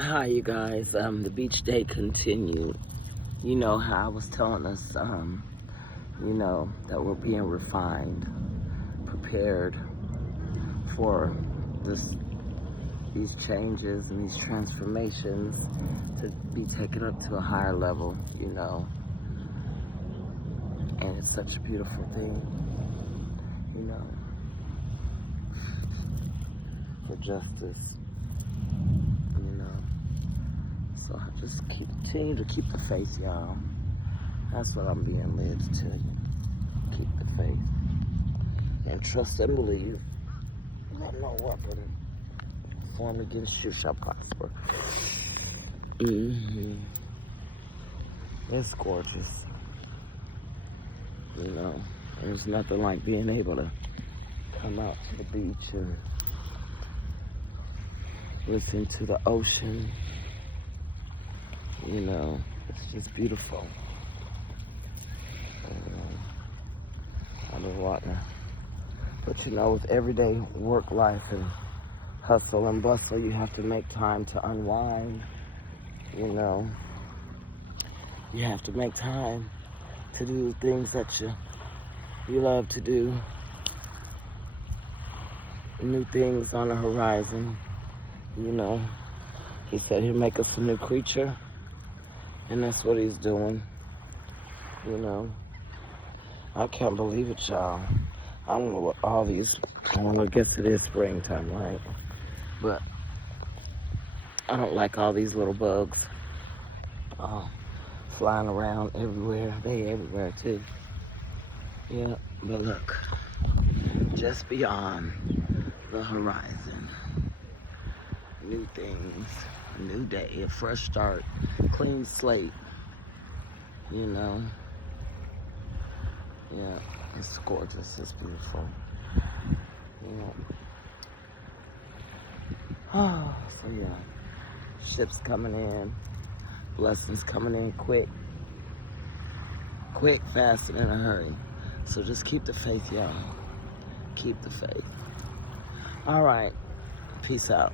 Hi, you guys. The beach day continued. You know how I was telling us, that we're being refined, prepared for these changes and these transformations to be taken up to a higher level, and it's such a beautiful thing, for justice, So I just continue to keep the faith, y'all. That's what I'm being led to tell you. Keep the faith. And trust and believe that no weapon formed against you shall prosper. It's gorgeous. There's nothing like being able to come out to the beach and listen to the ocean. It's just beautiful. I've been wanting to. But with everyday work life and hustle and bustle, you have to make time to unwind. You have to make time to do the things that you love to do. New things on the horizon. He said he'd make us a new creature. And that's what he's doing, I can't believe it, y'all. I don't know what all these, I guess it is springtime, right? But I don't like all these little bugs flying around everywhere. They everywhere, too. Yeah, but look, just beyond the horizon, new things. A new day, a fresh start, clean slate, Yeah, it's gorgeous, it's beautiful, So yeah, ships coming in, blessings coming in quick, fast, and in a hurry. So just keep the faith, y'all. Keep the faith. All right, peace out.